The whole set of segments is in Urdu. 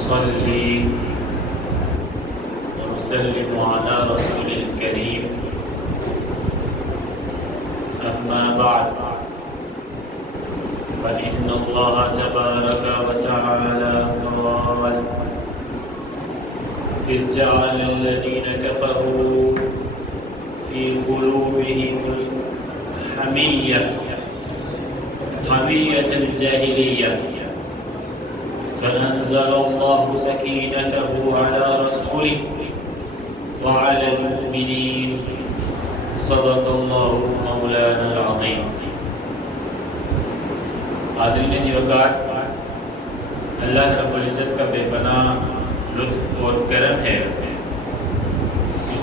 ونصلي ونسلم على رسول الكريم أما بعد فإن الله تبارك وتعالى قال إذ جعل الذين كفروا في قلوبهم حمية الجاهلية فأنزل الله سكينته على رسوله وعلى المؤمنين صدق الله مولانا العظيم. حاضرین جی وقار، اللہ رب العزت کا بے پناہ لطف اور کرم ہے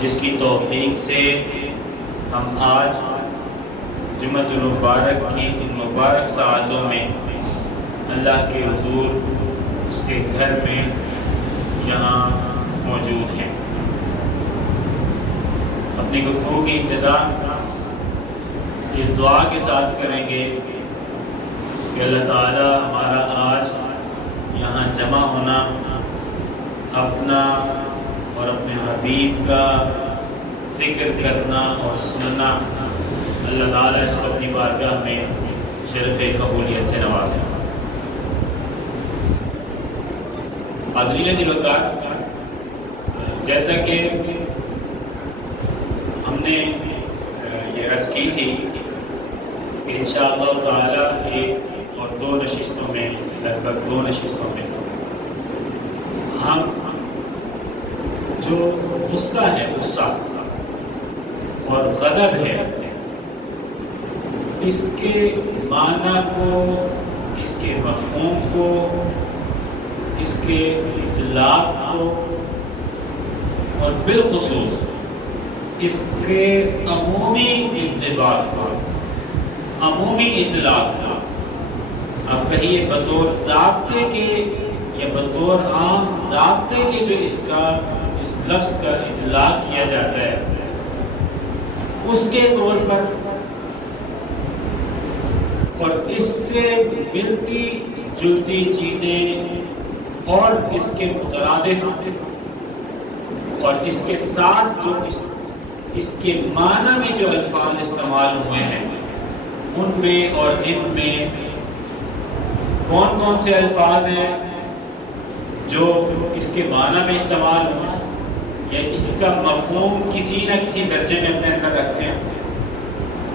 جس کی توفیق سے ہم آج جمعۃ المبارک کی ان مبارک ساعتوں میں اللہ کے حضور اس کے گھر میں یہاں موجود ہیں. اپنی گفتگو کی ابتدا اس دعا کے ساتھ کریں گے کہ اللہ تعالی ہمارا آج یہاں جمع ہونا اپنا اور اپنے حبیب کا ذکر کرنا اور سننا، اللہ تعالیٰ اس کو اپنی بارگاہ میں شرف قبولیت سے نوازے. حاضرین جی وقار، جیسا کہ ہم نے یہ عرض کی تھی کہ انشاءاللہ تعالی ایک اور دو نشستوں میں، لگ بھگ دو نشستوں میں ہم جو غصہ ہے، غصہ اور غضب ہے، اس کے معنی کو، اس کے مفہوم کو، اس کے اطلاق کو اور بالخصوص اس کے عمومی انضباط کو، عمومی اطلاق کو، اب کہیے بطور ضابطے کے یا بطور عام ضابطے کے جو اس لفظ کا اطلاق کیا جاتا ہے، اس کے طور پر اور اس سے ملتی جلتی چیزیں اور اس کے مترادف اور اس کے ساتھ جو اس کے معنی میں جو الفاظ استعمال ہوئے ہیں، ان میں اور ان میں کون کون سے الفاظ ہیں جو اس کے معنی میں استعمال ہوئے یا اس کا مفہوم کسی نہ کسی درجے میں اپنے اندر رکھتے ہیں.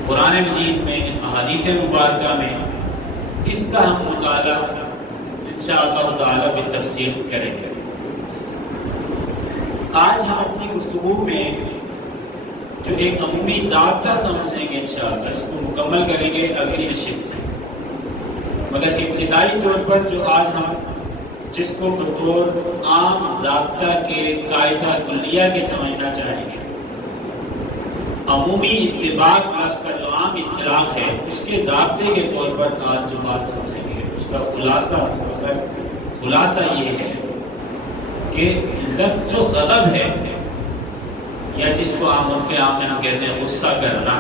قرآن مجید میں، احادیث مبارکہ میں اس کا ہم مطالعہ انشاءاللہ تعالی بالتفصیل کریں گے. آج ہم اپنی گفتگو میں جو ایک عمومی ضابطہ سمجھیں گے، انشاءاللہ اس کو مکمل کریں گے اگلی نشست میں، مگر ابتدائی طور پر جو آج ہم جس کو بطور عام ضابطہ کے قاعدہ کلیہ کے سمجھنا چاہیں گے، عمومی اتباق لفظ کا جو عام اطلاق ہے، اس کے ضابطے کے طور پر آج جو بات سمجھیں گے، اس کا خلاصہ یہ ہے کہ لفظ جو غضب ہے یا جس کو عام عرف عام میں ہم کہتے ہیں غصہ کرنا،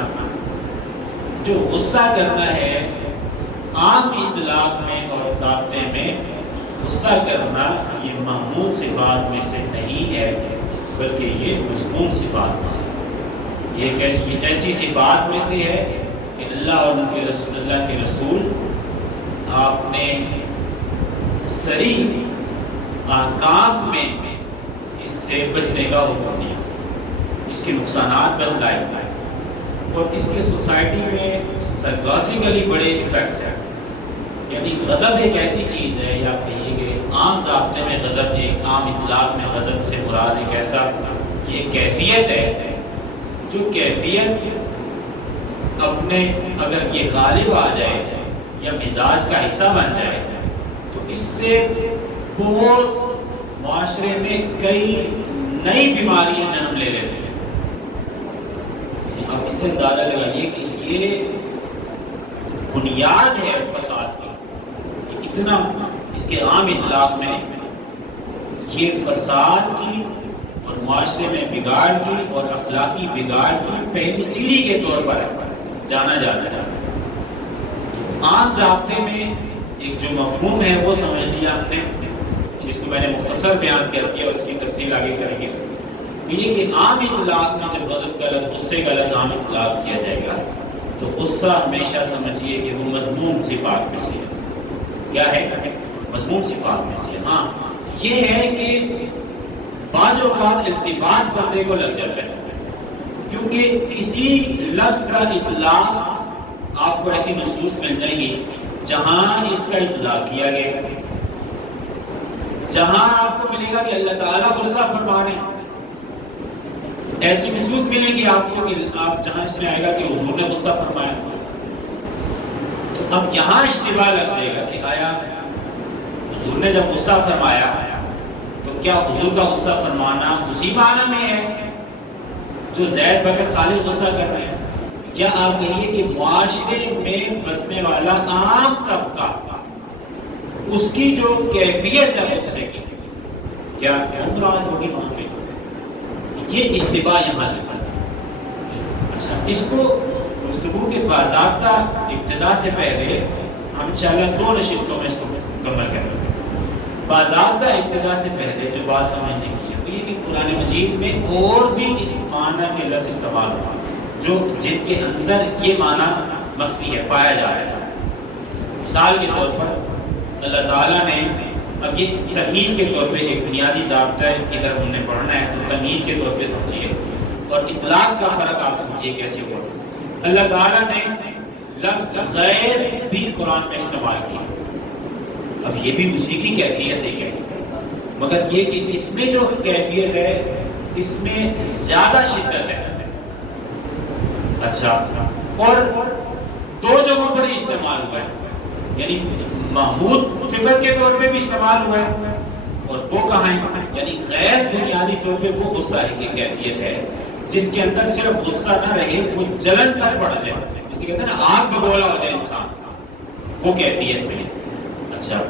جو غصہ کرنا ہے عام اطلاق میں اور ضابطے میں، غصہ کرنا یہ محمود صفات میں سے نہیں ہے، بلکہ یہ مذموم صفات میں سے، یہ ایسی صفات میں سے ہے کہ اللہ اور ان کے رسول، اللہ کے رسول آپ نے صریح احکام میں اس سے بچنے کا حکم دیا، اس کے نقصانات بتلائے اور اس کے سوسائٹی میں سائیکولوجیکلی بڑے ایفیکٹس ہیں. یعنی غضب ایک ایسی چیز ہے، یا کہیے کہ عام ضابطے میں غضب، ایک عام اطلاق میں غضب سے مراد ایک ایسا یہ کیفیت ہے جو کیفیت اپنے اگر یہ غالب آ جائے یا مزاج کا حصہ بن جائے تو اس سے بہت معاشرے میں کئی نئی بیماریاں جنم لے لیتے ہیں. اب اس سے اندازہ لگائیے کہ یہ بنیاد ہے فساد کی، اتنا اس کے عام اطلاق میں یہ فساد کی اور معاشرے میں بگاڑ کی اور اخلاقی بگاڑ کی پہلی سیڑھی کے طور پر جانا جاتا ہے. عام ضابطے میں ایک جو مفہوم ہے وہ سمجھ لیا ہم نے جس کو میں نے مختصر بیان کر دیا اور اس کی تفصیل آگے کریں گے، یہ کہ عام اطلاق میں جب غضب کا لفظ، غصے کا لفظ عام اطلاق کیا جائے گا تو غصہ ہمیشہ سمجھیے کہ وہ مذموم صفات میں سے ہے۔ کیا ہے؟ مذموم صفات میں سے۔ ہاں یہ ہے کہ بعض اوقات التباس بندے کو لگ جاتا ہے، کیونکہ کسی لفظ کا اطلاق آپ کو ایسی نصوص مل جائیں گی جہاں اس کا اطلاق کیا گیا، جہاں آپ کو ملے گا کہ اللہ تعالیٰ غصہ فرما رہے ہیں، ایسی نصوص ملیں گی آپ کو کہ آپ جہاں اس میں آئے گا کہ حضور نے غصہ فرمایا، تو اب یہاں اشتباہ لگ جائے گا کہ آیا حضور نے جب غصہ فرمایا تو کیا حضور کا غصہ فرمانا اسی معنی میں ہے جو زید بکر خالد غصہ کر رہے ہیں، یا آپ کہیے کہ معاشرے میں بسنے والا عام طبقہ اس کی جو کیفیت ہے غصے کی کیا مراد ہوگی وہاں پہ؟ یہ اشتباہ یہاں لکھا ہے۔ اچھا، اس کو گفتگو کے باضابطہ ابتدا سے پہلے ہم انشاءاللہ 2 نشستوں میں اس کو مکمل کریں گے۔ باضابطہ ابتدا سے پہلے جو بات سمجھنے کی ہے وہ یہ کہ قرآن مجید میں اور بھی اس معنی کے لفظ استعمال ہوا جو جن کے اندر یہ معنی مخفی ہے، پایا جا رہا ہے۔ مثال کے طور پر اللہ تعالیٰ نے، اب یہ تمہید کے طور پہ ایک بنیادی ضابطہ ہے، ادھر ہم نے پڑھنا ہے تو تمہید کے طور پہ سمجھیے، اور اطلاق کا فرق آپ سمجھیے کیسے ہوا۔ اللہ تعالیٰ نے لفظ غیر بھی قرآن میں استعمال کیا، اب یہ بھی اسی کی کیفیت ہے کیا، مگر یہ کہ اس میں جو کیفیت ہے اس میں زیادہ شدت ہے۔ اچھا، اور 2 جگہوں پر استعمال ہوا ہے، یعنی محمود صفت کے طور پہ بھی استعمال ہوا ہے، اور وہ کہاں ہے؟ یعنی غیر بنیادی طور پہ وہ غصہ کی کیفیت ہے جس کے اندر صرف غصہ نہ رہے، وہ جلن تک پڑ جائے، جسے کہتے ہیں نا آگ بگولا ہو جائے انسان، وہ کیفیت میں۔ اچھا،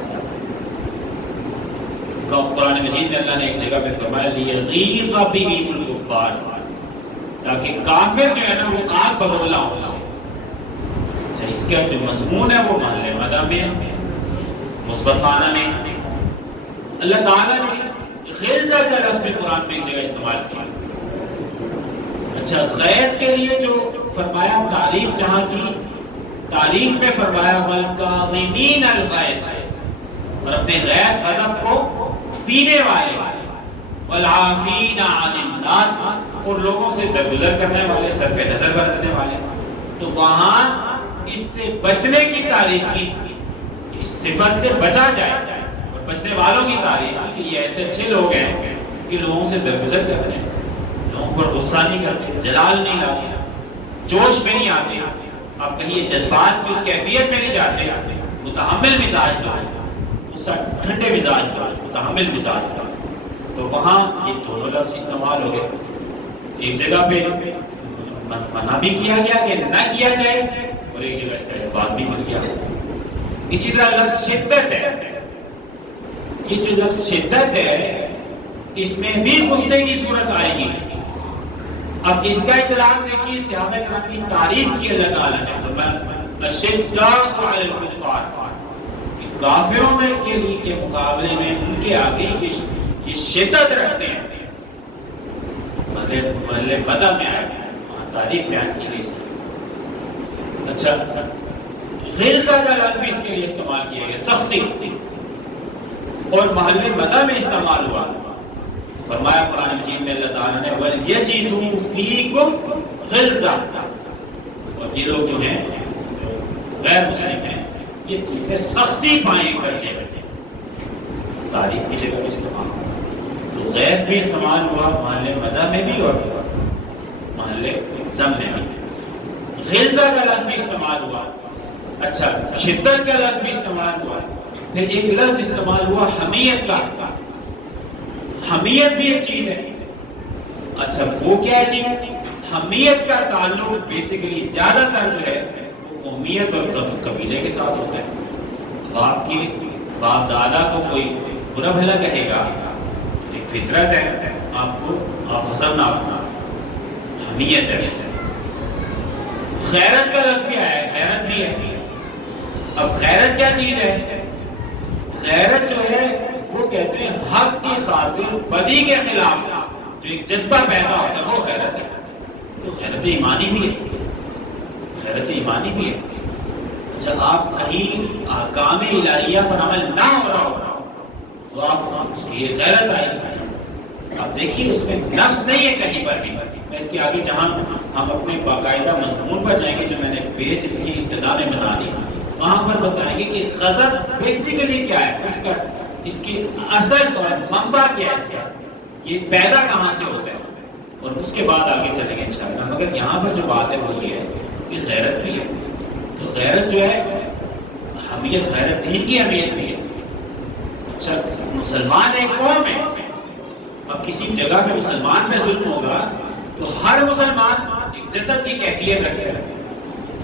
قرآن مجید میں اللہ نے ایک جگہ پہ فرمایا لِيَغِيظَ بِهِمُ الْكُفَّارَ، تاکہ کافر جو ہے نا وہ آگ بگولا ہو اسے۔ اچھا، اس کا جو مضمون ہے وہ محل مدح میں، مثبت معنی میں۔ اللہ تعالیٰ نے غلظہ کا لفظ بھی قرآن میں ایک جگہ استعمال کیا۔ اچھا، غیظ کے لیے جو فرمایا تعریف، جہاں کی تعریف میں فرمایا وَالْكَاظِمِينَ الْغَيْظَ، اور اپنے غیظ غضب کو پینے والے، وَالْعَافِينَ عَنِ النَّاسِ، اور لوگوں سے درگزر کرنے والے، سر پہ نظر کرنے والے۔ تو وہاں اس سے بچنے کی تعریف کی، اس صفت سے بچا جائے، اور بچنے والوں کی تعریف کی کہ یہ ایسے اچھے لوگ ہیں کہ لوگوں سے درگزر کرتے ہیں، لوگوں پر غصہ نہیں کرتے، جلال نہیں لاتے، جوش میں نہیں آتے، آپ کہیے جذبات کی اس کیفیت میں نہیں جاتے، متحمل مزاج لوگ، غصہ ٹھنڈے مزاج لوگ، متحمل مزاج لوگ۔ تو وہاں یہ دونوں لفظ استعمال ہو گئے، ایک جگہ پہ منع بھی کیا گیا کہ نہ کیا جائے، اور ایک جگہ اس کا اس بات بھی مل گیا۔ اسی طرح لفظ شدت ہے، یہ جو لفظ شدت ہے اس میں بھی غصے کی صورت آئے گی۔ اب اس کا اطلاق دیکھیے، صحابہ کرام کی تعریف کی اللہ تعالیٰ نے، فرمایا اشداء علی الکفار، کافروں میں کے مقابلے میں ان کے آگے یہ شدت رکھتے ہیں۔ محل مدح میں آئے، تعریف بیان کی گئی۔ اچھا، غلظہ کا لفظ بھی اس کے لیے استعمال کیا گیا، سختی، اور محل مدح میں استعمال ہوا۔ فرمایا قرآن مجید میں اللہ تعالیٰ نے وَلْيَجِدُوا فِيكُمْ غِلْظَةً، اور یہ لوگ جو ہیں غیر مسلم ہیں یہ تم میں سختی پائیں بچے، تعریف کی جگہ استعمال، تو غیر بھی استعمال ہوا محل مدح میں بھی اور محل ذم میں بھی۔ غلظہ کا لفظ بھی استعمال ہوا۔ اچھا، شدت کا لفظ بھی استعمال ہوا، پھر ایک لفظ استعمال ہوا حمیت کا۔ حمیت بھی ایک چیز ہے۔ اچھا، وہ کیا ہے جی؟ حمیت کا تعلق بیسیکلی زیادہ تر جو ہے وہ قومیت اور قبیلے کے ساتھ ہوتا ہے۔ آپ کی باپ دادا کو کوئی برا بھلا کہے گا، ایک فطرت ہے، آپ حسن آپ حمیت ہے۔ غیرت کا لفظ بھی آیا ہے، غیرت بھی ہے۔ اب غیرت کیا چیز ہے؟ غیرت جو ہے وہ کہتے ہیں بدی کے خلاف جو ایک جذبہ پیدا ہوتا ہے وہ غیرت ہے. تو غیرت ایمانی بھی ہے، غیرت ایمانی بھی ہے. جب آپ کہیں احکام الہیہ پر عمل نہ ہو رہا ہو تو آپ اس کی غیرت آئی. آپ دیکھیے اس میں نفس نہیں ہے کہیں پر بھی. میں اس کے آگے جہاں ہم اپنے باقاعدہ مضمون پر جائیں گے جو میں نے بیس اس کی ابتدا میں بنا لی وہاں پر بتائیں گے کہ غضب بیسیکلی کیا ہے، اس کی اصل اور منبع کیا ہے، اس کا یہ پیدا کہاں سے ہوتا ہے، اور اس کے بعد آگے چلیں گے انشاءاللہ. مگر یہاں پر جو بات ہے وہ یہ ہے کہ غیرت بھی ہے. تو غیرت جو ہے حمیت، غیرت دین کی اہمیت بھی ہے. اچھا مسلمان ایک قوم ہے، اب کسی جگہ پہ مسلمان پہ ظلم ہوگا تو ہر مسلمان ایک جذب کی کیفیت رکھتا ہے،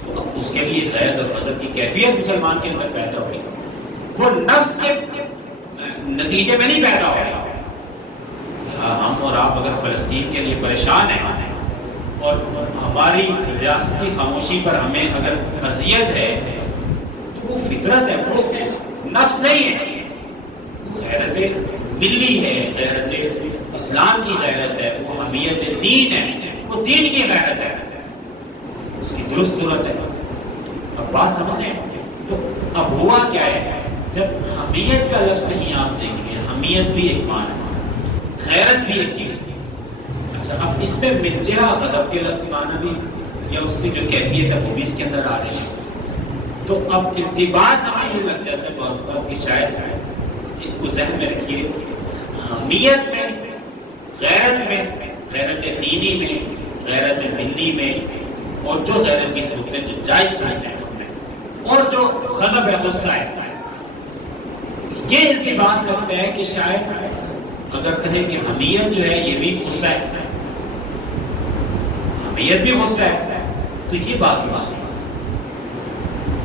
تو اب اس کے لیے غیرت اور غضب کی کیفیت مسلمان کے اندر پیدا ہوئی. وہ نفس کے نتیجے میں نہیں پیدا ہو رہا. ہم اور آپ اگر فلسطین کے لیے پریشان ہیں اور ہماری ریاستی خاموشی پر ہمیں اگر اذیت ہے تو وہ فطرت ہے، وہ نفس نہیں ہے. وہ غیرت ملی ہے، غیرت اسلام کی غیرت ہے، وہ حمیت دین ہے، وہ دین کی غیرت ہے، اس کی درست صورت ہے. اب بات سمجھیں تو اب ہوا کیا ہے، جب حمیت کا لفظ نہیں آپ دیکھیں گے، حمیت بھی ایک معنی ہے، غیرت بھی ایک چیز تھی. اچھا اب اس میں من جہہ غضب کے لفظ معنی بھی یا اس سے جو کیفیت ہے وہ بھی اس کے اندر آ رہی ہے. تو اب التباس ہمیں یہ لگ جاتا ہے بعض اوقات کہ شاید اس کو ذہن میں رکھیے، حمیت میں، غیرت میں، غیرت دینی میں، غیرت ملی میں، اور جو غیرت کی صورتیں جو جائز ہیں اور جو غضب ہے غصہ ہے، یہ التباس لگتا ہے کہ شاید اگر کہیں کہ حمیت جو ہے یہ بھی غصہ ہے، حمیت بھی غصہ ہے، تو یہ بات نہیں.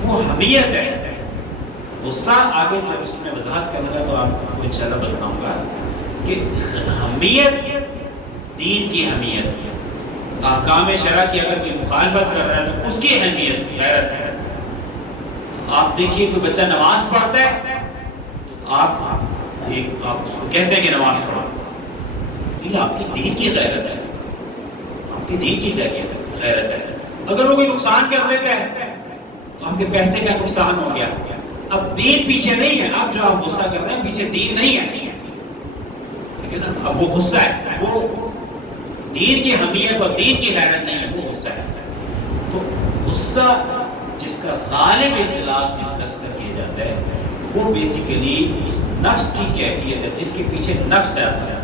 وہ حمیت ہے، غصہ آگے جب اس میں وضاحت کروں گا تو آپ کو انشاءاللہ بتاؤں گا کہ حمیت دین کی اہمیت، احکام شرع کی اگر کوئی مخالفت کر رہا ہے تو اس کی اہمیت غیرت ہے. آپ دیکھیے کوئی بچہ نماز پڑھتا ہے تو آپ اس کو کہتے ہیں کہ نماز پڑھو، یہ آپ کی دین کی غیرت ہے، آپ کی دین کی غیرت ہے. اگر وہ کوئی نقصان کر دیتا ہے تو آپ کے پیسے کا نقصان ہو گیا، اب دین پیچھے نہیں ہے. اب جو آپ غصہ کر رہے ہیں پیچھے دین نہیں ہے، ٹھیک ہے نا. اب وہ غصہ ہے، وہ دین کی حمیت اور دین کی غیرت نہیں ہے، وہ غصہ ہے. تو غصہ جس کا غالب اطلاق جس کا کیا جاتا ہے وہ بیسیکلی اس نفس کی کیفیت ہے جس کے پیچھے نفس ہے اثر ہے.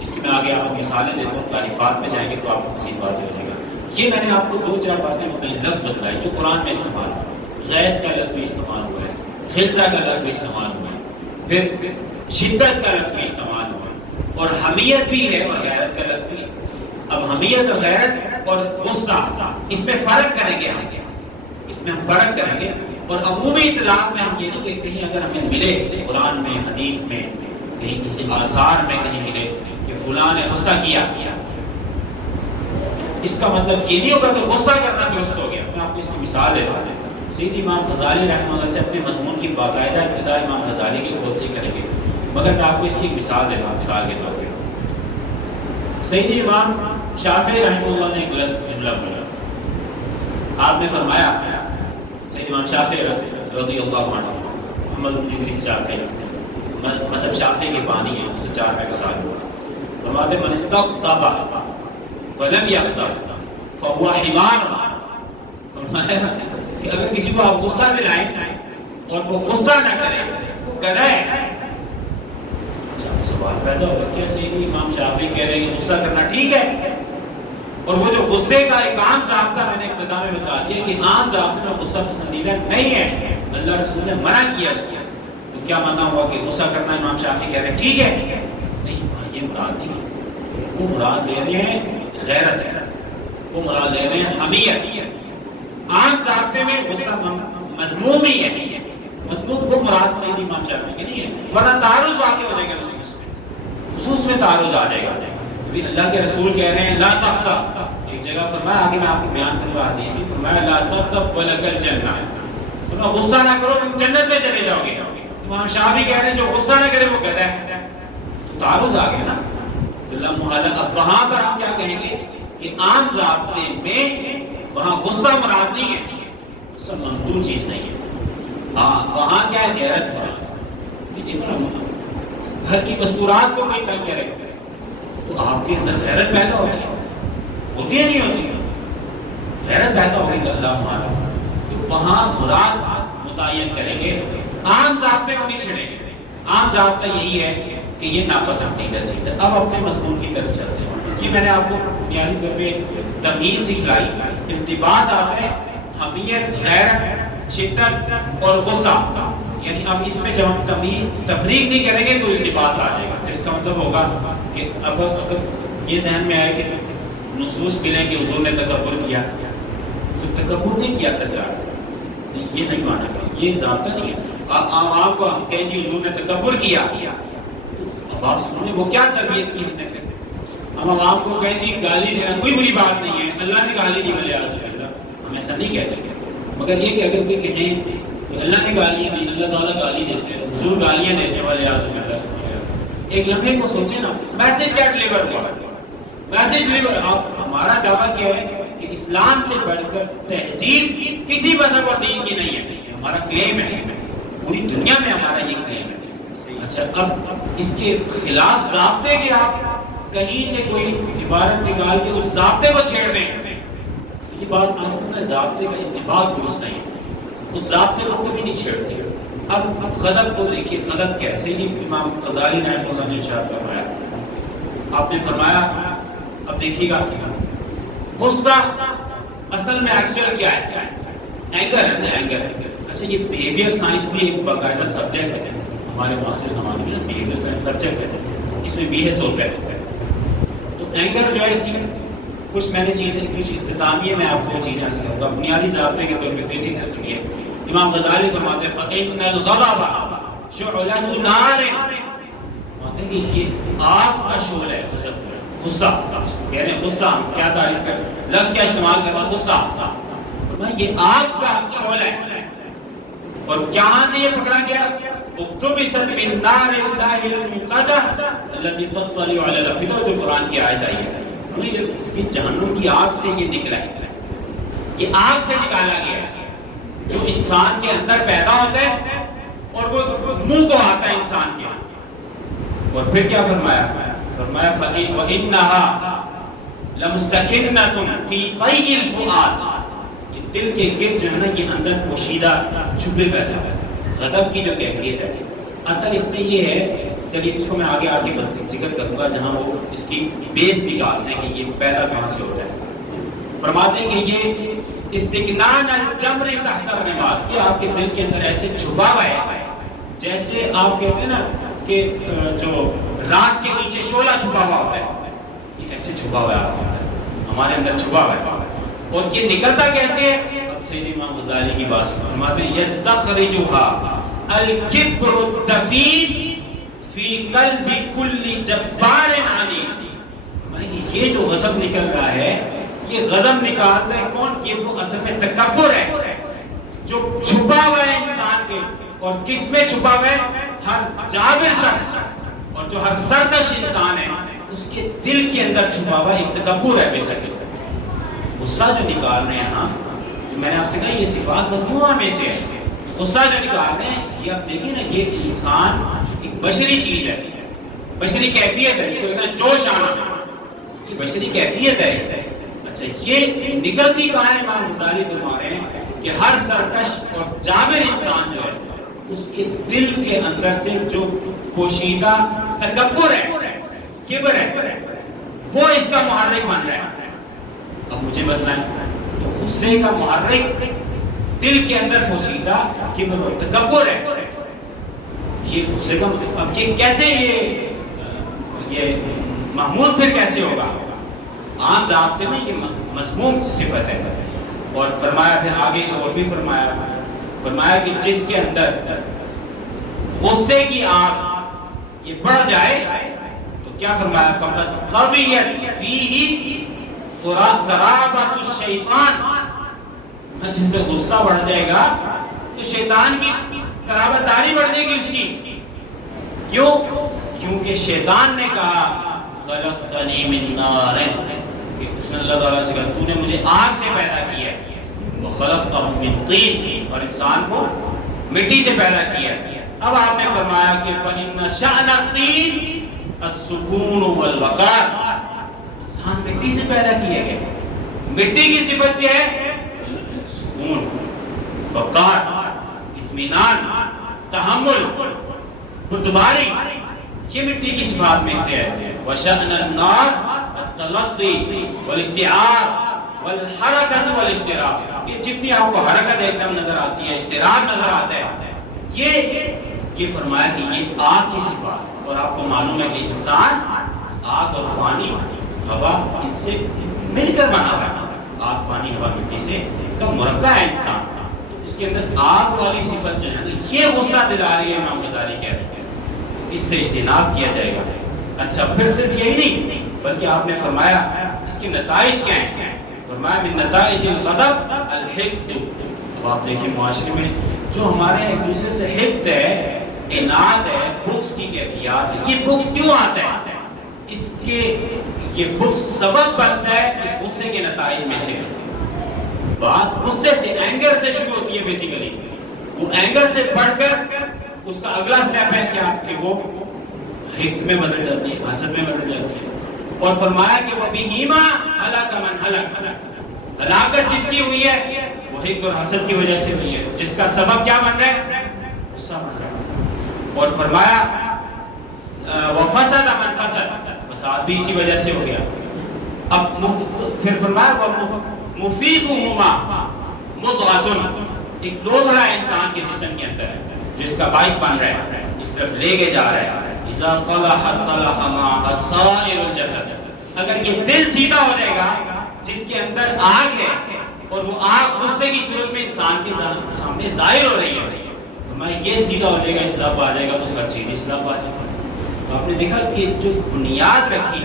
اس کی میں آگے آپ کو مثالیں دیتا ہوں، تعریفات میں جائیں گے تو آپ کو مزید واضح ہو جائے گا. یہ میں نے آپ کو 2-4 باتیں متعین لفظ بتلائی جو قرآن میں استعمال ہوا. غیظ کا لفظ بھی استعمال ہوا ہے، خلطہ کا لفظ بھی استعمال ہوا ہے، پھر شدت کا لفظ بھی استعمال ہوا ہے، اور حمیت بھی ہے اور غیرت کا لفظ بھی ہے. اب حمیت اور غیرت اور غصہ اس میں فرق کریں گے، اس میں ہم فرق کریں گے. اور عمومی اطلاق میں ہم یہ نہیں کہ کہیں اگر ہمیں ملے قرآن میں، حدیث میں، کہیں کسی آثار میں کہیں ملے کہ فلاں نے غصہ کیا، اس کا مطلب یہ نہیں ہوگا کہ غصہ کرنا درست ہو گیا. میں آپ کو اس کی مثال دے رہا ہوں. سید امام غزالی رحمہ اللہ سے اپنے مضمون کی باقاعدہ ابتدا امام غزالی کے قول سے کریں گے، مگر میں آپ کو اس کی مثال دے رہا ہوں مثال کے طور پہ. سید امام شافعی رحمہ اللہ نے ایک لفظ جملہ بولا. آپ نے فرمایا، سید امام شافعی رضی اللہ عنہ، محمد بن ادریس شافعی، مذہب شافعی کے بانی ہیں، اسے 4 کا سال ہوا. فرماتے من استغضب فلم یغضب فهو حمار. فرمایا کہ اگر کسی کو آپ غصہ دلائیں اور وہ غصہ نہ کرے وہ گدھا ہے. اچھا سوال پیدا ہوگا کیا سید امام شافعی کہہ رہے ہیں کہ غصہ کرنا ٹھیک ہے، اور وہ جو غصے کا ایک عام ضابطہ میں نے ابتدا میں بتا دیا کہ عام ضابطے میں غصہ پسندیدہ نہیں ہے، اللہ رسول نے منع کیا اس کو. تو کیا منع ہوا کہ غصہ کرنا امام شافعی کہہ رہے ہیں ٹھیک ہے؟ نہیں، یہ مراد نہیں. وہ مراد لے رہے ہیں غیرت ہے، وہ مراد لے رہے ہیں حمیت. عام ضابطے میں غصہ مذموم ہی ہے، مذموم وہ مراد سے امام شافعی کے نہیں ہے، ورنہ تعارض واقع ہو جائے گا نصوص میں، نصوص میں تعارض آ جائے گا. اللہ کے رسول کہہ رہے ہیں لا تغضب، ایک جگہ فرمایا، آگے میں آپ کو بیان کروں گا حدیث میں، فرمایا لا تغضب ولک الجنہ، فرمایا غصہ نہ کرو تم جنت میں چلے جاؤ گے. امام شافعی کہہ رہے ہیں جو غصہ نہ کرے وہ گدھا ہے. تعارض آ گیا نا. اب وہاں پر ہم کیا کہیں گے کہ عام ضابطے میں وہاں غصہ مراد نہیں ہے، غصہ ممدوح چیز نہیں ہے، ہاں وہاں کیا ہے غیرت مراد۔ گھر کی مستورات کو کوئی تنگ کرے تو آپ کے اندر غیرت پیدا ہوتی ہے نہیں ہوتی؟ غیرت پیدا ہوگی کہ اللہ ہمارا، تو وہاں مراد متعین کریں گے، عام ضابطے کو نہیں چھڑیں گے۔ عام ضابطہ یہی ہے کہ یہ ناپسندیدہ چیز ہے۔ اب اپنے مضمون کی طرف چلتے ہیں۔ اس لیے میں نے آپ کو بنیادی طور پہ تمیز سکھلائی۔ التباس آتا ہے حمیت، غیرت، شدت اور غصہ، یعنی اب اس میں جب ہم تفریق نہیں کریں گے تو التباس آ جائے گا۔ اس کا مطلب ہوگا کہ اب اگر یہ ذہن میں آئے کہ نصوص ملیں کہ حضور نے تکبر کیا، تو تکبر نہیں کیا سرکار، یہ نہیں مانا گیا، یہ ضابطہ نہیں ہے۔ عوام کو ہم کہیں جی حضور نے تکبر کیا، اب آپ سنیں وہ کیا تربیت کی ہم نے؟ ہم عوام کو کہیں جی گالی دینا کوئی بری بات نہیں ہے، اللہ نے گالی دی، ولی اعوذ باللہ، ہم ایسا نہیں کہتے، مگر یہ کہ اگر کوئی کہیں کہ اللہ نے گالیاں دی، اللہ تعالیٰ گالی دیتے ہیں، حضور گالیاں دیتے ہیں، ولی اعوذ باللہ، ایک لمحے کو سوچیں نا، میسج کیا ڈلیور ہوا؟ Message deliver. آپ ہمارا دعویٰ کیا ہے کہ اسلام سے بڑھ کر تہذیب کسی مذہب اور دین کی نہیں ہے، ہمارا کلیم ہے، پوری دنیا میں ہمارا یہ کلیم ہے۔ اچھا اب اس کے خلاف ضابطے کے آپ کہیں سے کوئی عبارت نکال کے اس ضابطے کو چھیڑ دیں، یہ بات آج کل ضابطے کا انتباہ درست نہیں ہے، اس ضابطے کو کبھی نہیں چھیڑتی۔ اب غضب کو دیکھیے، غضب کیسے؟ یہ امام غزالی رحمۃ اللہ نے ارشاد فرمایا، آپ نے فرمایا، اب دیکھیے گا غصہ اصل میں ایکچوئل کیا ہے؟ اینگر ہے نا، اینگر۔ اچھا یہ بیہیویئر سائنس بھی ایک باقاعدہ سبجیکٹ ہے ہمارے معاصر زمانے میں، بیہیویئر سائنس سبجیکٹ ہے، اس میں BS ہوتا ہے۔ تو اینگر جو ہے اس کی کچھ میں نے چیزیں، کچھ اختتامیہ میں آپ کو چیزیں عرض کروں گا، بنیادی ضابطے کے طور پہ تیزی سے سنیے۔ امام غزالی فرماتے ہیں فَإِنَّ الْغَضَبَ شُعْلَةُ نَارٍ، کہتے ہیں کہ یہ آگ کا شعلہ ہے، غصہ کہہ رہے ہیں، غصہ کیا تعریف کر، لفظ کیا استعمال کرنا، غصہ، یہ آگ کا شعلہ ہے۔ اور کہاں سے یہ پکڑا گیا؟ اُقْتُبِسَتْ مِن نَارِ اللَّهِ الْمُوقَدَةِ الَّتِي تَطَّلِعُ عَلَى الْأَفْئِدَةِ، جو قرآن کی آیت آئی ہے، یہ جہنم کی آگ سے یہ نکلا ہے، یہ آگ سے نکالا گیا ہے جو انسان کے اندر پیدا ہوتا ہے اور وہ منہ کو آتا ہے انسان کے۔ اور پھر کیا فرمایا؟ فرمایا وَإِنَّهَا لَمُسْتَكِنَّةٌ فِي قَيِّ الْفُؤَادِ، یہ دل کے گرد جو ہے نا، یہ اندر پوشیدہ چھپے بیٹھا ہے۔ غضب کی جو کیفیت ہے اصل اس میں یہ ہے، چلیے اس کو میں آگے ذکر کروں گا جہاں وہ اس کی بیس نکالتے ہیں کہ یہ پیدا کہاں سے ہوتا ہے۔ فرماتے ہیں کہ یہ استکنان الجمر تحت الرماد، یہ آپ کے دل کے اندر ایسے چھپا ہوا ہے جیسے آپ کہتے ہیں نا کہ جو رات کے نیچے شعلہ چھپا ہوا ہوتا ہے، یہ ایسے چھپا ہوا ہے ہمارے اندر، چھپا ہوا ہے۔ اور یہ نکلتا کیسے ہے؟ اب سید امام غزالی کی بات فرماتے ہیں یستخرجها الکبر الدفین فی قلب کل جبار عنید، یہ جو غضب نکل رہا ہے، یہ غضب نکالتا ہے کون؟ یہ وہ اصل میں تکبر ہے جو چھپا ہوا ہے انسان کے، اور کس میں چھپا ہوا ہے؟ ہر جابر شخص اور جو ہر سرکش انسان ہے اس کے دل کے اندر چھپا ہوا ایک تکبر ہے۔ بے شک غصہ جو نکال رہے ہیں ہم، میں نے آپ سے کہا یہ صفات مصنوعہ میں سے ہے، غصہ جو نکال رہے ہیں، یہ آپ دیکھیں نا، یہ انسان ایک بشری چیز ہے، بشری کیفیت ہے، اس کو کہتے ہیں جوش آنا، یہ بشری کیفیت ہے۔ اچھا یہ نکلتی کہاں ہے؟ امام غزالی فرما رہے ہیں کہ ہر سرکش اور جابر انسان جو ہے اس کے دل کے اندر سے جو پوشیدہ تکبر ہے، کبر ہے، وہ اس کا محرک بن رہا ہے۔ اب مجھے بتائیں تو غصے کا محرک دل کے اندر پوشیدہ کبر اور تکبر ہے، یہ غصے کا مطلب، اب یہ کیسے یہ محمود پھر کیسے ہوگا؟ عام ضابطے میں یہ مذموم صفت ہے۔ اور فرمایا پھر آگے اور بھی فرمایا کہ جس کے اندر غصے کی آگ یہ بڑھ جائے تو کیا فرمایا؟ فقط قویت فیہ قرابۃ الشیطان، جس میں غصہ بڑھ جائے گا تو شیطان کی قرابت داری بڑھ جائے گی اس کی۔ کیوں؟ کیونکہ شیطان نے کہا خلقتنی من نار، کہ اس نے اللہ تعالیٰ سے کہا تو نے مجھے آگ سے پیدا کیا، وخلقتہ من طین، اور انسان کو مٹی سے پیدا کیا۔ اب آپ نے فرمایا کہ فإن شأن الطین السکون والوقار، انسان مٹی سے پیدا کیا گیا، مٹی کی صفت کیا ہے؟ سکون، وقار، اطمینان، تحمل، بردباری، یہ مٹی کی صفات میں سے ہے۔ وشأن النار التلقی والاستعار والحرکت والاضطراب، یہ جتنی آپ کو حرکت ایک دم نظر آتی ہے، اضطراب نظر آتا ہے، یہ فرمایا کہ یہ آگ کی صفات۔ اور آپ کو معلوم ہے کہ انسان آگ اور پانی، ہوا، ان سے مل کر بنا ہوا ہے۔ آگ، پانی، ہوا، مٹی سے کا مرکب ہے انسان، تو اس کے اندر آگ والی صفت جو ہے نا، یہ غصہ دلا رہی ہے امام غزالی کہہ رہے ہیں، اس سے اجتناب کیا جائے گا۔ اچھا، پھر صرف یہی نہیں بلکہ آپ نے فرمایا اس کے نتائج کیا ہیں؟ فرمایا من نتائج الغضب الحقد۔ اب آپ دیکھیں معاشرے میں جو ہمارے ایک دوسرے سے حقد ہے، اناد ہے، بغض کی کیفیات ہے، یہ بغض کیوں آتا ہے؟ اس کے یہ بغض سبب بنتا ہے اس غصے کے نتائج میں سے۔ بات غصے سے، اینگر سے شروع ہوتی ہے بیسیکلی، وہ اینگر سے پڑھ کر اس کا اگلا سٹیپ ہے کیا کہ وہ حقد میں بدل جاتی ہے، حسد میں بدل جاتی ہے۔ اور فرمایا کہ وَبِهِمَا هَلَكَ مَنْ هَلَكَ، ہلاکت جس کی ہوئی ہے وہ حقد اور حسد کی وجہ سے ہوئی ہے، جس کا سبب کیا بن رہا ہے؟ غصہ بن رہا ہے۔ اور فرمایا وَفَسَدَ مَنْ فَسَدَ، فساد بھی اسی وجہ سے ہو گیا۔ اب پھر فرمایا وَمُفِيدُهُمَا مُضْغَةٌ، ایک لوتھڑا انسان کے جسم کے اندر ہے جس کا باعث بن رہا ہے، اس طرف لے کے جا رہا ہے۔ اِذَا صَلَحَ صَلَحَ مَعَهُ سَائِرُ الْجَسَدِ، اگر یہ دل سیدھا ہو جائے گا جس کے اندر آگ ہے، اور وہ آگ غصے کی صورت میں انسان کے سامنے ظاہر ہو رہی ہے، یہ سیدھا ہو جائے گا، اصلاح پا جائے گا، تو ہر چیز اصلاح پا جائے گا۔ تو آپ نے دیکھا کہ جو بنیاد رکھی،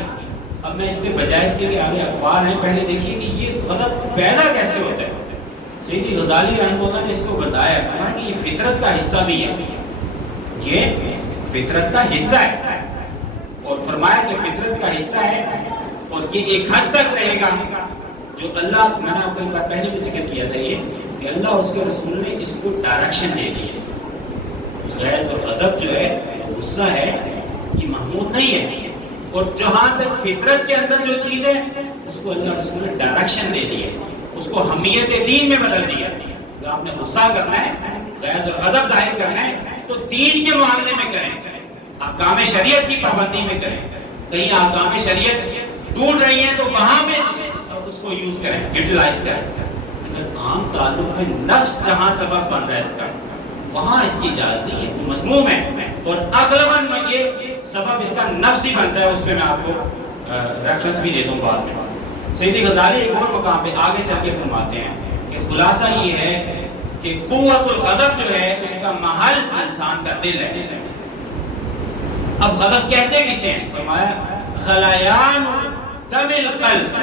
اب میں اس پہ بجائے اس کے لیے آگے اخبار ہیں، پہلے دیکھیے کہ یہ غضب پیدا کیسے ہوتا ہے۔ سیدی غزالی رحمہ اللہ نے اس کو بتایا، فرمایا کہ یہ فطرت کا حصہ بھی ہے، یہ فطرت کا حصہ ہے، اور فرمایا کہ فطرت کا حصہ ہے اور یہ ایک حد تک رہے گا جو اللہ، میں نے آپ کو ایک بار پہلے بھی ذکر کیا تھا یہ کہ اللہ اور اس کے رسول نے اس کو ڈائریکشن دے دی ہے۔ غیظ اور غضب جو ہے، جو غصہ ہے، یہ محمود نہیں ہے، اور جہاں تک فطرت کے اندر جو چیز ہے اس کو اللہ اور رسول نے ڈائریکشن دے دی ہے، اس کو حمیت دین میں بدل دیا۔ اگر آپ نے غصہ کرنا ہے، غیظ اور غضب ظاہر کرنا ہے تو دین کے معاملے میں کریں، احکام شریعت کی پابندی میں کریں۔ کہیں احکام شریعت ٹوٹ رہی ہیں تو وہاں پہ اس کو یوز کریں، یوٹیلائز کریں۔ اگر عام تعلق میں نفس جہاں سبب بن رہا ہے اس کا، وہاں اس کی اجازت نہیں ہے، وہ مذموم ہے، اور اغلباً یہ سبب اس کا نفس ہی بنتا ہے۔ اس پہ میں آپ کو ریفرنس بھی دیتا ہوں بعد میں۔ سیدی غزالی ایک اور مقام پہ آگے چل کے فرماتے ہیں کہ خلاصہ یہ ہے کہ قوت الغضب جو ہے اس کا محل انسان کا دل ہے۔ اب غضب کہتے کسے ہیں؟ فرمایا خلیان دم القلب،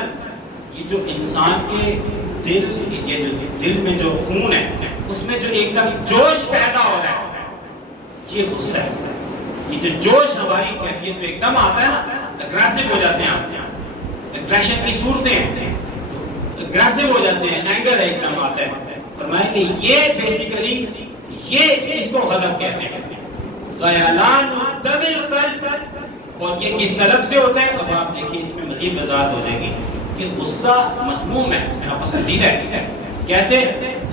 یہ جو انسان کے دل، یہ جو دل میں جو خون ہے اس میں جو ایک دم جوش پیدا ہو رہا ہے، یہ غصہ ہے۔ یہ جو جوش ہماری کیفیت میں ایک دم آتا ہے نا، اگریسو ہو جاتے ہیں، آپ اگریشن کی صورتیں ہیں، اگریسو ہو جاتے ہیں، اینگر ایک دم آتا ہے۔ فرمایا کہ یہ بیسیکلی یہ اس کو غضب کہتے ہیں، غیلان دم القلب۔ اور یہ کس طلب سے ہوتا ہے؟ اب آپ دیکھیں اس میں مزید وضاحت ہو جائے گی کہ غصہ مسموم ہے، میرا پسندیدہ ہے۔ کیسے؟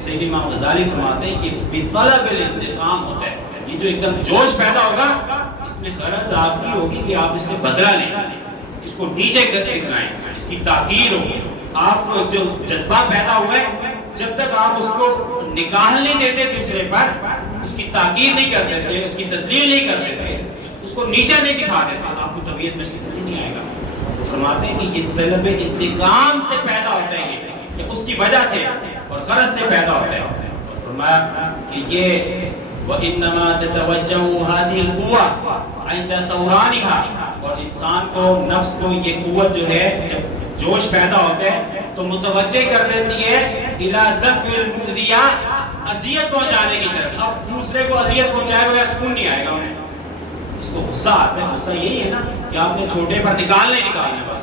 سیدی امام غزالی فرماتے ہیں کہ بطلب الانتقام ہوتا ہے، یہ جو ایک دم جوش پیدا ہوگا اس میں غرض آپ کی ہوگی کہ آپ اس سے بدلہ لیں، اس کو نیچے گرائیں، اس کی تحقیر ہوگی۔ آپ کو جو جذبہ پیدا ہوا ہے، جب تک آپ اس کو نکال نہیں دیتے دوسرے پر، اس کی تحقیر نہیں کر دیتے، اس کی تذلیل نہیں کر دیتے، اس کو نیچے نہیں دکھا دیتے، آپ کو طبیعت میں سکون نہیں آئے گا۔ تو فرماتے ہیں کہ یہ طلب انتقام سے پیدا ہوتا ہے، یہ اس کی وجہ سے اور غرض سے پیدا ہوتا ہے۔ اور فرمایا کہ یہ وَإِنَّمَا تَتَوَجَّهُ هَذِهِ الْقُوَّةُ عِنْدَ ثَوْرَانِهَا، اور انسان کو، نفس کو یہ قوت جو ہے جب جوش پیدا ہوتا ہے تو متوجہ کر دیتی ہے اِلَى دَفْعِ الْمُؤْذِيَاتِ، اذیت پہنچانے کی طرف۔ اب دوسرے کو اذیت پہنچائے بغیر سکون نہیں آئے گا انہیں، اس کو غصہ آتا ہے، غصہ یہی ہے نا کہ آپ نے چھوٹے پر نکالنے بس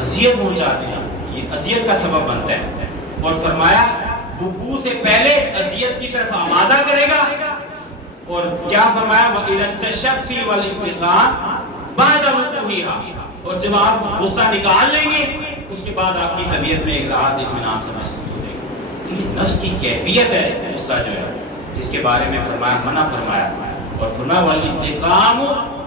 اذیت پہنچاتے ہیں، یہ اذیت کا سبب بنتا ہے. اور فرمایا وقوع سے پہلے اذیت کی طرف آمادہ کرے گا. اور کیا فرمایا وَإِلَى التَّشَفِّي وَالْإِنْتِقَامِ بَعْدَ وُقُوعِهَا. اور جب آپ غصہ نکال لیں گے اس کے بعد آپ کی طبیعت میں ایک راحت اطمینان سے محسوس ہو جائے گی. یہ نفس کی کیفیت ہے غصہ جو ہے، جس کے بارے میں فرمایا منع فرمایا. اور فرمایا وَالْإِنْتِقَامُ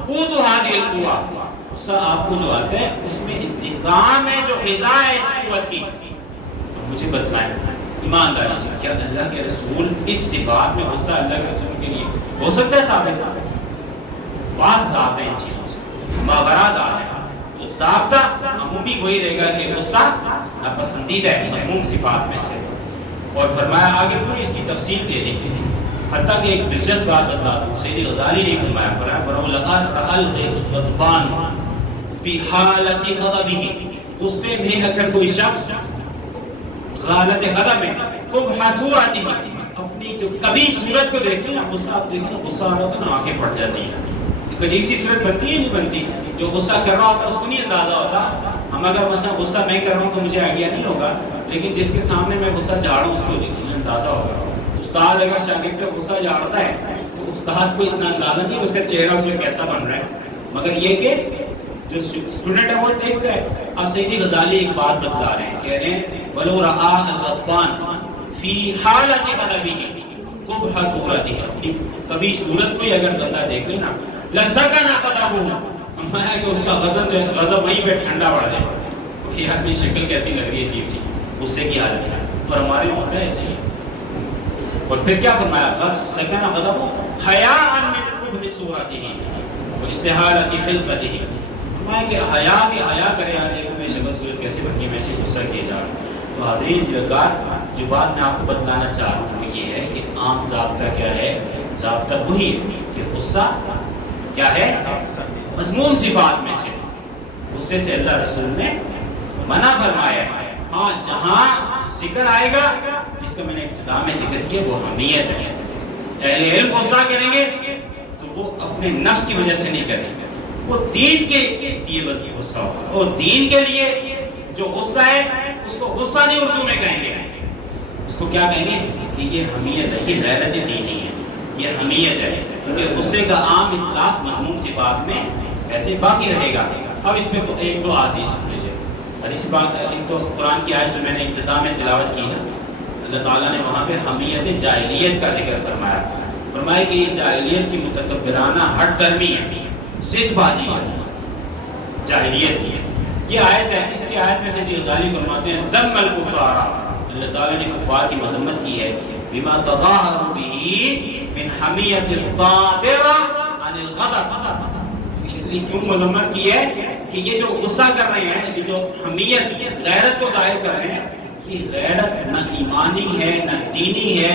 قُوتُ هَذِهِ الْقُوَّةِ. غصہ آپ کو جو آتا ہے اس میں انتقام ہے جو غذا ہے اس قوت کی. مجھے بتلائیں ایمانداری سے کیا اللہ کے رسول اس صفات میں غصہ اللہ کے رسول کے لیے ہو سکتا ہے ثابت؟ بات ضابطہ ان چیزوں سے ماغرا ضابطہ ہے. تو ضابطہ عمومی وہی رہے گا کہ غصہ ناپسندیدہ ہے مذموم صفات میں سے. اور فرمایا آگے پوری اس کی تفصیل دے دی، حتیٰ کہ ایک دلچسپ بات بتلا دوں. سیدی غزالی نے فرمایا غضبان فی حالت غضبہ، غصے میں اگر کوئی شخص حالت غضب میں قبح صورتہ، اپنی جو کبھی صورت کو دیکھتے نا، غصہ آپ دیکھیں نا، غصہ آ رہا ہوتا ہے نا آنکھیں پھٹ جاتی ہیں. ایک عجیب سی صورت بنتی ہے نہیں بنتی؟ جو غصہ کر رہا ہوتا ہے اس کو نہیں اندازہ ہوتا. ہم اگر مثلا غصہ میں کر رہا ہوں تو مجھے آئیڈیا نہیں ہوگا، لیکن جس کے سامنے میں غصہ جھاڑ ہوں اس کو اندازہ ہوگا. استاد اگر شاگرد پہ غصہ جھاڑتا ہے تو استاد کو اتنا اندازہ نہیں اس کا چہرہ اس میں کیسا بن رہا ہے، مگر یہ کہ جو اسٹوڈنٹ ہے وہ دیکھتا ہے. اب سیدی غزالی ایک بات بتلا رہے ہیں، کہہ رہے ہیں وَلَوْ رَآَ الْغَضْبَانُ فِي حَالَةِ غَضَبِهِ قُبْحَ صُورَتِهِ. کبھی صورت کو ہی اگر بندہ دیکھ لے نا لَسَكَنَ قَلْبُهُ، ہمارا ہے کہ اس کا غضب وہیں پہ ٹھنڈا پڑ جائے. یہ آدمی شکل کیسی لگ رہی ہے عجیب سی غصے کی حالت ہے، اور ہمارے یہاں ہوتا ہے ایسے ہی. اور پھر کیا فرمایا سکن غضبہ حیاء من قبح صورتہ واستحالۃ خلقتہ. فرمایا کہ حیا کرے یار ایک میں شکل صورت کیسی بنی میں سے غصہ کیے جا رہا. تو حاضرین جو بات میں آپ کو بتلانا چاہ رہا ہوں وہ یہ ہے کہ عام ضابطہ کیا ہے؟ ضابطہ وہی کہ غصہ کیا ہے؟ مذموم صفات میں سے. غصے سے اللہ رسول نے منع فرمایا ہے. ہاں جہاں ذکر آئے گا جس کا میں نے ابتدا میں ذکر کیا وہ حمیت ہے. اہل علم غصہ کریں گے تو وہ اپنے نفس کی وجہ سے نہیں کریں گے، وہ دین کے لیے غصہ ہوگا. اور دین کے لیے جو غصہ ہے اس کو غصہ نہیں اردو میں کہیں گے، اس کو کیا کہیں گے کہ یہ حمیت ہے، یہ غیرت دینی ہے، یہ حمیت ہے. کیونکہ غصے کا عام اطلاق مضمون صفات میں ایسے باقی رہے گا. اب اس میں ایک دو حدیث سن لیجیے. حدیث پاک ایک تو قرآن کی آیت جو میں نے ابتدا میں تلاوت کی نا، اللہ تعالیٰ نے وہاں پہ حمیت جاہلیت کا ذکر فرمایا. فرمایا کہ یہ جاہلیت کی متکبرانہ ہٹ درمی ہے، ضد بازی ہے جاہلیت کی. یہ آیت ہے، اس کی آیت میں سے غزالی فرماتے ہیں ذم الکفار، اللہ تعالیٰ نے کفار کی مذمت کی ہے بما تظاہر به من حمیت الصادر عن الغضب. اس لیے کیوں مذمت کی ہے کہ یہ جو غصہ کر رہے ہیں، یہ جو حمیت غیرت کو ظاہر کر رہے ہیں، یہ غیرت نہ ایمانی ہے نہ دینی ہے.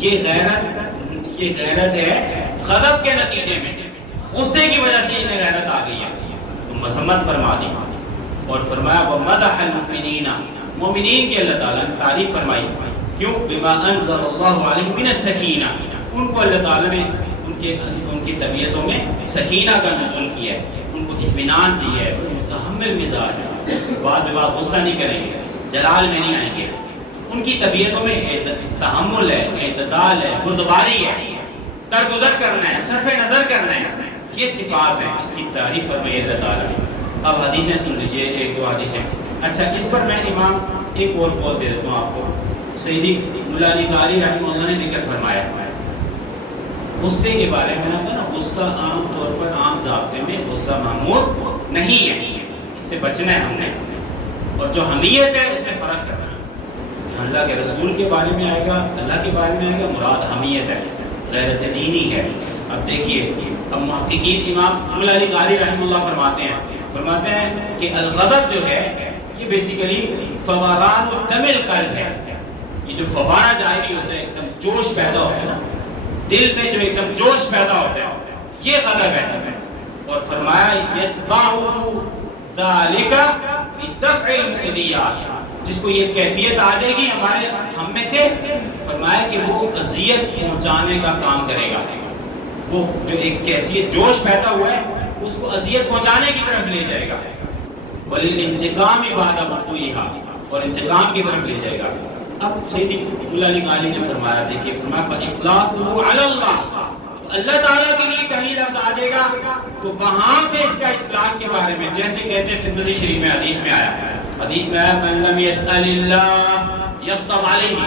یہ غیرت ہے غضب کے نتیجے میں، غصے کی وجہ سے انہیں غیرت آ گئی ہے. تو مذمت فرما دی. اور فرمایا وَمَدَحَ الْمُؤْمِنِينَ، مومنین کی اللہ تعالیٰ نے تعریف فرمائی. کیوں؟ بِمَا أَنزَلَ اللَّهُ عَلَيْهِمْ مِنَ السَّكِينَةِ، ان کو اللہ تعالیٰ نے ان کی طبیعتوں میں سکینہ کا نزول کیا ہے، ان کو اطمینان دی ہے. متحمل مزاج ہے، بعض غصہ نہیں کریں گے، جلال میں نہیں آئیں گے. ان کی طبیعتوں میں تحمل ہے، اعتدال ہے، بردباری ہے، درگزر کرنا ہے، صرف نظر کرنا ہے. یہ صفات ہیں، اس کی تعریف فرمائی اللہ تعالیٰ نے. اب حدیثیں سن لیجیے، ایک دو حدیثیں. اچھا اس پر میں امام ایک اور قول دے دیتا ہوں آپ کو. سیدی مولا علی قاری رحمہ اللہ نے ذکر فرمایا غصے کے بارے میں. نا غصہ عام طور پر عام ضابطے میں غصہ معمول نہیں ہے، اس سے بچنا ہے ہم نے. اور جو حمیت ہے اس میں فرق کرنا ہے. اللہ کے رسول کے بارے میں آئے گا، اللہ کے بارے میں آئے گا، مراد حمیت ہے، غیرت دینی ہے. اب دیکھیے، اب محققین امام مولا علی قاری رحمہ اللہ فرماتے ہیں کہ الغضب جو ہے یہ بیسیکلی فوران الدم القلب ہے. یہ جو فوارہ جاری ہوتا ہے، ایک دم جوش پیدا ہوتا ہے نا دل میں، جو ایک دم جوش پیدا ہوتا ہے، یہ غضب ہے. اور فرمایا یتبعہ ذالک لدفع المؤذیات، جس کو یہ کیفیت آ جائے گی ہم میں سے، فرمایا کہ وہ اذیت پہنچانے کا کام کرے گا. وہ جو ایک کیفیت جوش پیدا ہوا ہے اس کو اذیت پہنچانے کی طرف لے جائے گا، وَلِلْإِنْتِقَامِ بَعْدَ وُقُوعِهَا، اور انتقام کی طرف لے جائے گا۔ اب سیدی اللہ علی قاری نے فرمایا، دیکھیے فرمایا فَإِطْلَاقُهُ عَلَى اللَّهِ، اللہ تعالیٰ کے لیے کہیں لفظ آ جائے گا تو وہاں پہ اس کا اطلاق کے بارے میں، جیسے کہتے ہیں ترمذی شریف میں حدیث میں آیا، مَن لَمْ يَسْأَلِ اللَّهَ يَغْضَبْ عَلَيْهِ،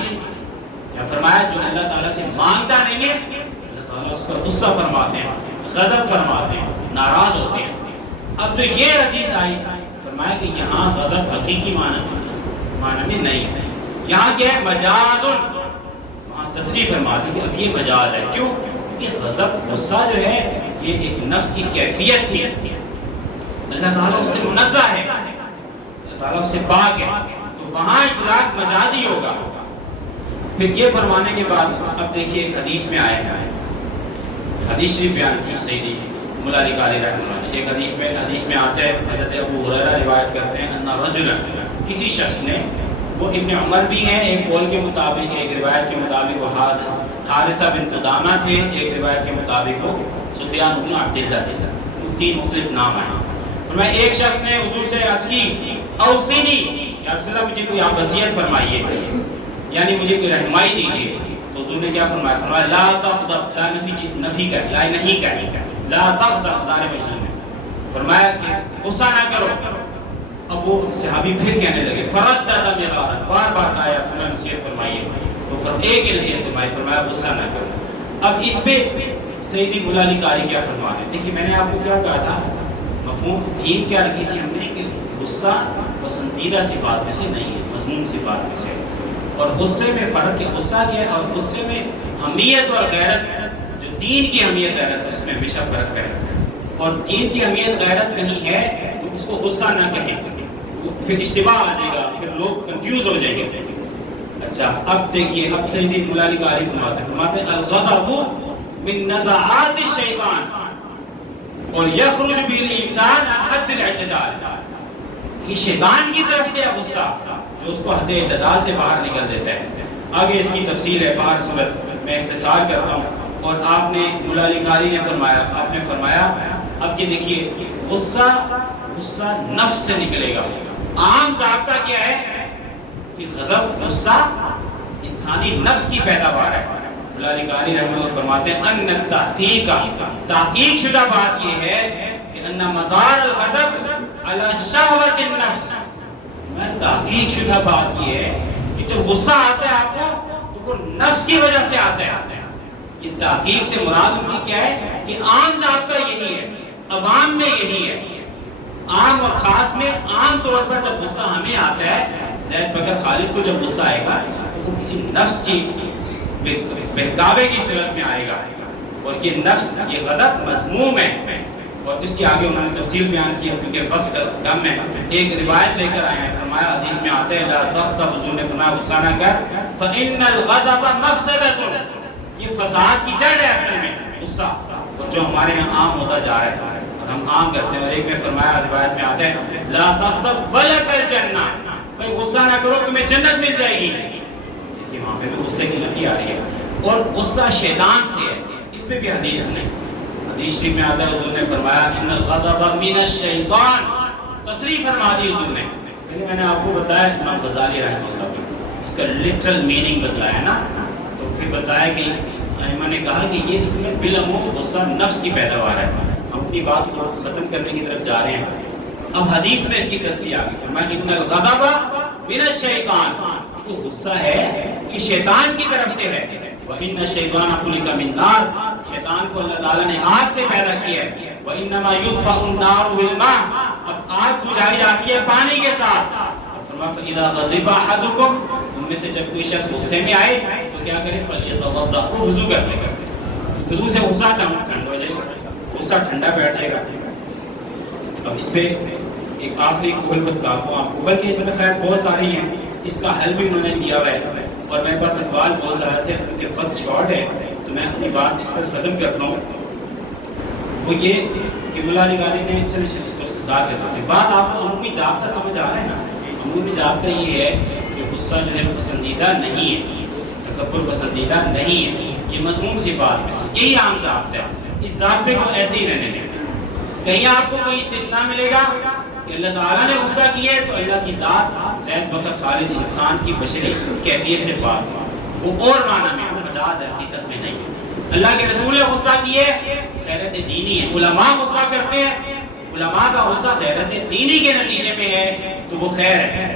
کیا فرمایا جو اللہ تعالیٰ سے مانگتا نہیں ہے اللہ تعالیٰ اس پر غصہ فرماتے ہیں، غضب فرماتے ہیں، ناراض ہوتے ہیں۔ اب تو یہ حدیث آئی، فرمایا کہ یہاں غضب حقیقی معنی میں نہیں ہے، یہاں کیا ہے مجاز، وہاں تصریح فرماتے ہیں کہ اب یہ مجاز ہے۔ کیوں؟ کہ غضب غصہ جو ہے یہ ایک نفس کی کیفیت تھی، اللہ تعالیٰ اس سے منزہ ہے، اللہ تعالیٰ اس سے پاک ہے، تو وہاں اطلاق مجازی ہوگا۔ پھر یہ فرمانے کے بعد اب دیکھیے ایک حدیث میں آئے ہیں، حدیث شریف بیان کی سیدی مولا علی قاری رحمہ اللہ نے، ایک حدیث میں آتا ہے، حضرت ابو ہریرہ روایت کرتے ہیں ان رجلا، کسی شخص نے، وہ ابن عمر بھی ہیں ایک قول کے مطابق، ایک روایت کے مطابق وہ حارثہ بن قدامہ تھے، ایک روایت کے مطابق وہ سفیان بن عبداللہ تھے، تین مختلف نام آئے۔ فرمایا ایک شخص نے حضور سے عرض کی اوصینی، یا رسول اللہ مجھے کوئی آپ وصیت فرمائیے، یعنی مجھے کوئی رہنمائی دیجیے۔ تو حضور نے کیا فرمایا؟ فرمایا لا تغضب، لا نفی کر، لا نہیں کرنی، لا تغضب، دار مجزوم ہے، فرمایا کہ غصہ نہ کرو۔ اب وہ صحابی پھر کہنے لگے فردد مرارا، بار بار آیا سنا نصیحت فرمائیے، تو ایک ہی نصیحت فرمائی، فرمایا غصہ نہ کرو۔ اب اس پہ سیدی مولا علی قاری کیا فرما رہے ہیں؟ دیکھیے میں نے آپ کو کیا کہا تھا، مفہوم تھیم کیا رکھی تھی ہم نے کہ غصہ پسندیدہ صفات میں سے نہیں ہے، مذموم صفات میں سے، اور غصے میں فرق ہے، غصہ کیا ہے، اور غصے میں حمیت اور غیرت، جو دین کی حمیت غیرت ہے اس میں ہمیشہ فرق ہے، اور دین کی حمیت غیرت کہیں ہے تو اس کو غصہ نہ کہیں، پھر اشتباہ آ جائے گا، پھر لوگ کنفیوز ہو جائیں گے۔ اچھا اب دیکھیے اب سیدی مولا علی قاری فرماتے ہیں الغضب من نزعات الشیطان اور یخرج بالانسان عن حد الاعتدال، یہ شیطان کی طرف سے ہے غصہ جو اس کو حد اعتدال سے باہر نکل دیتا ہے۔ آگے اس کی تفصیل ہے باہر صورت میں اختصار کرتا ہوں، اور آپ نے مولا علی قاری نے فرمایا، آپ نے فرمایا اب یہ دیکھیے غصہ نفس سے نکلے گا۔ عام ضابطہ کیا ہے کہ غضب غصہ انسانی نفس کی پیداوار ہے۔ مولا علی قاری رحمہ اللہ فرماتے ہیں ان تحقیق شدہ بات یہ ہے کہ ان مدار الغضب علی شہوت النفس، تحقیق شدہ بات یہ ہے کہ جب غصہ آتا ہے آپ کو تو وہ نفس کی وجہ سے آتا ہے۔ یہ تحقیق سے مراد ان کی کیا ہے کہ عام ضابطہ یہی ہے، عوام میں یہی ہے، عام اور خاص میں عام طور پر جب غصہ ہمیں آتا ہے، زید بکر خالد کو جب غصہ آئے گا تو وہ کسی نفس کی بہکاوے کی صورت میں آئے گا، اور یہ نفس یہ غضب مذموم ہے، اور اس کی آگے انہوں نے تفصیل بیان کی کیونکہ وقت کا کم ہے۔ ایک روایت لے کر آئے ہیں، فرمایا حدیث میں آتا ہے لا تغضب، حضور نے فرمایا غصہ نہ کر، فإن الغضب مفسدۃ، یہ فساد کی جڑ ہے اصل میں غصہ، اور جو ہمارے یہاں عام ہوتا جا رہا ہے اور ہم عام کرتے ہیں۔ اور ایک میں فرمایا روایت میں آتا ہے لا تغضب ولک الجنہ، بھائی غصہ نہ کرو تمہیں جنت مل جائے گی، دیکھیے وہاں پہ بھی غصے کی نفی آ رہی ہے، اور غصہ شیطان سے ہے، اس پہ بھی حدیث سنیں، حدیث شریف میں آتا ہے حضور نے فرمایا ان الغضب من الشیطان، تصریح فرما دی حضور نے۔ پہلے میں نے آپ کو بتایا امام غزالی رحمہ اللہ نے اس کا لٹرل میننگ بتلایا نا، تو پھر بتایا کہ ائمہ نے کہا کہ یہ اس میں بالعموم غصہ نفس کی پیداوار ہے۔ ہم اپنی بات کو ختم کرنے کی طرف جا رہے ہیں، اب حدیث میں اس کی تصریح آ گئی، فرمایا ان الغضب من الشیطان، تو غصہ ہے یہ شیطان کی طرف سے ہے، وَإِنَّ الشَّيْطَانَ خُلِقَ مِن نَّارٍ، شیطان کو اللہ تعالیٰ نے آگ سے پیدا کیا ہے، وَإِنَّمَا يُطْفَأُ النَّارُ بِالْمَاءِ، اب آگ بجھائی جاتی ہے پانی کے ساتھ۔ فرمایا فَإِذَا غَضِبَ أَحَدُكُمْ، تم میں سے جب کوئی شخص غصے میں آئے تو کیا کرے، فَلْيَتَوَضَّأْ، وہ وضو کر لے گا، وضو سے غصہ ٹھنڈا ہو جائے گا، غصہ ٹھنڈا بیٹھ جائے گا۔ اب اس پہ ایک آخری قول بتلاتا ہوں آپ کو، بلکہ اس میں خیر بہت ساری ہیں، اس کا حل بھی انہوں نے دیا ہوا ہے، اور میرے پاس اقوال بہت سارے تھے کیونکہ وقت شارٹ ہے، تو میں اپنی بات اس پر ختم کرتا ہوں۔ وہ یہ کہ مولا علی قاری نے چلے اس کو اختصار کرتے ہیں، بات آپ کو عمومی ضابطہ سمجھ آ رہا ہے نا، عمومی ضابطہ یہ ہے کہ غصہ جو ہے پسندیدہ نہیں ہے، تکبر پسندیدہ نہیں ہے، یہ مذموم صفات میں سے یہی عام ضابطہ ہے۔ اس ضابطے کو ایسے ہی رہنے دیں. کہیں آپ کو کوئی استثناء ملے گا کہ اللہ تعالیٰ نے غصہ کیا ہے تو اللہ کی ذات زید بکر خالد انسان کی بشری کیفیت سے پاک ہے، وہ اور معنی میں، وہ مجاز ہے، حقیقت میں نہیں. اللہ کے رسول نے غصہ کیے غیرت دینی ہے. علماء غصہ کرتے ہیں، علماء کا غصہ غیرت دینی کے نتیجے میں ہے تو وہ خیر ہے.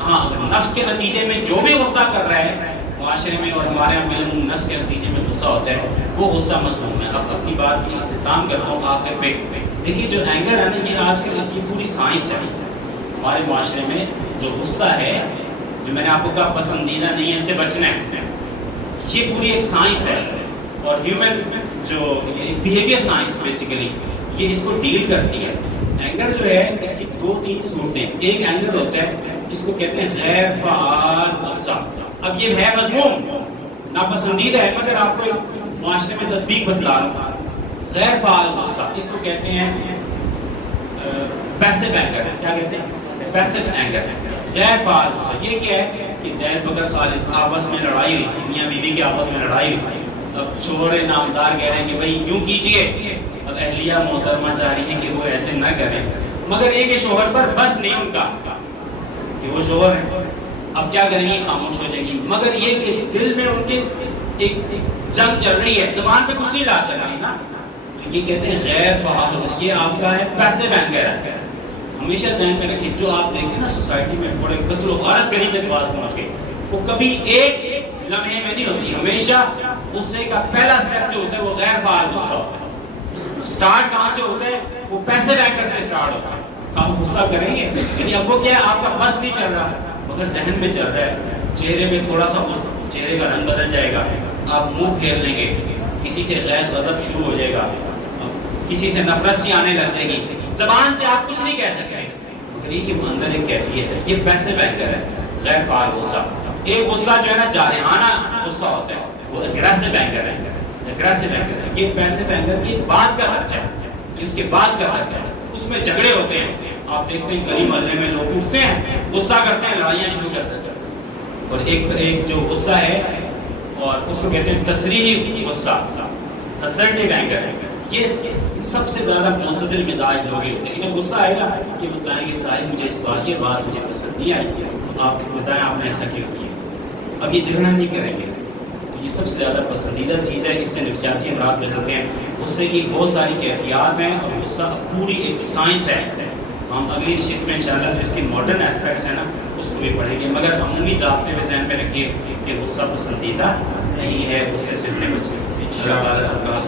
ہاں اگر نفس کے نتیجے میں جو بھی غصہ کر رہا ہے معاشرے میں اور ہمارے یہاں نفس کے نتیجے میں غصہ ہوتا ہے وہ غصہ مذموم ہے. اب اپنی بات کی اختتام کرتا ہوں آخر پہ. دیکھیے جو اینگر ہے نا، یہ آج کل اس کی پوری سائنس ہے. ہمارے معاشرے میں جو غصہ ہے، جو میں نے آپ کو کہا پسندیدہ نہیں ہے، اس سے بچنا ہے، یہ پوری ایک سائنس ہے. اور ہیومن جو بیہیویئر سائنس بیسیکلی یہ اس کو ڈیل کرتی ہے. اینگر جو ہے اس کی 2-3 صورتیں. ایک اینگر ہوتا ہے اس کو کہتے ہیں غیر فعال غصہ. اب یہ ہے مذموم، ناپسندیدہ ہے، مگر آپ کو معاشرے میں تطبیق بتلا رہا ہوں. غیر فعال غصہ اس کو کہتے ہیں پیسو اینگر. کیا کہتے ہیں؟ Passive anger. غیر فعال غصہ یہ کیا ہے کہ زید بکر خالد آپس میں لڑائی ہوئی، میاں بیوی کے آپس میں لڑائی ہوئی. اب شوہر نامدار کہہ رہے ہیں کہ بھائی یوں کیجئے، اب اہلیہ محترمہ چاہ رہی ہیں کہ وہ ایسے نہ کریں، مگر یہ کہ شوہر پر بس نہیں ان کا کہ وہ شوہر ہے. اب کیا کریں گی؟ خاموش ہو جائیں گی. مگر یہ کہ دل میں ان کے ایک جنگ چل رہی ہے، زبان پہ کچھ نہیں لا سکتی نا. تو یہ کہتے ہیں غیر فعال. یہ آپ کا ہے پیسو اینگر ہے. ہمیشہ ذہن میں رکھیں جو آپ دیکھیں نا سوسائٹی میں بڑے قتل و غارت کرنے تک بات پہنچ گئی، وہ کبھی ایک لمحے میں نہیں ہوتی. ہمیشہ غصے کا پہلا سٹیپ جو ہوتا ہے وہ غیر فعال غصہ ہوتا ہے. سٹارٹ کہاں سے ہوتا ہے؟ وہ پیسو اینگر سے سٹارٹ ہوتا ہے. ہم غصہ کریں گے یعنی اب وہ کیا ہے، آپ کا بس نہیں چل رہا مگر ذہن میں چل رہا ہے. چہرے میں تھوڑا سا چہرے کا رنگ بدل جائے گا، آپ منہ پھیر لیں گے، کسی سے غیظ غضب شروع ہو جائے گا، کسی سے نفرت سی آنے لگ جائے گی. زبان سے آپ کچھ نہیں کہہ سکتے مگر یہ کہ وہ اندر ایک کیفیت ہے. یہ پیسو اینگر ہے، غیر فعال غصہ. ایک غصہ جو ہے نا جارحانہ غصہ ہوتا ہے، وہ اگریسو اینگر ہے. اگریسو اینگر ہے. یہ پیسو اینگر کی بعد کا درجہ ہے، اس کے بعد کا درجہ ہے. اس میں جھگڑے ہوتے ہیں. آپ دیکھتے ہیں گلی محلے میں لوگ اٹھتے ہیں، غصہ کرتے ہیں، لڑائیاں شروع کر دیتے ہیں. اور ایک جو غصہ ہے اور اس کو کہتے ہیں تصریحی غصہ، assertive anger ہے. یہ سب سے زیادہ معتدل مزاج لوگ ہوتے ہیں. انہیں غصہ آئے گا یہ بتلائیں گے صاحب مجھے اس بات، یہ بات مجھے پسند نہیں آئی، آپ بتائیں آپ نے ایسا کیوں کیا. اب یہ جھگڑا نہیں کریں گے. یہ سب سے زیادہ پسندیدہ چیز ہے. اس سے نفسیاتی امراض میں ہوتے ہیں. غصے کی بہت ساری کیفیات ہیں اور غصہ پوری ایک سائنس ہے. ہم اگلی نشست میں انشاءاللہ جو اس کی ماڈرن اسپیکٹس ہیں نا اس کو بھی پڑھیں گے. مگر عمومی ضابطے میں ذہن میں رکھیے کہ غصہ پسندیدہ نہیں ہے، غصے سے اپنے بچے. اللہ تعالیٰ کا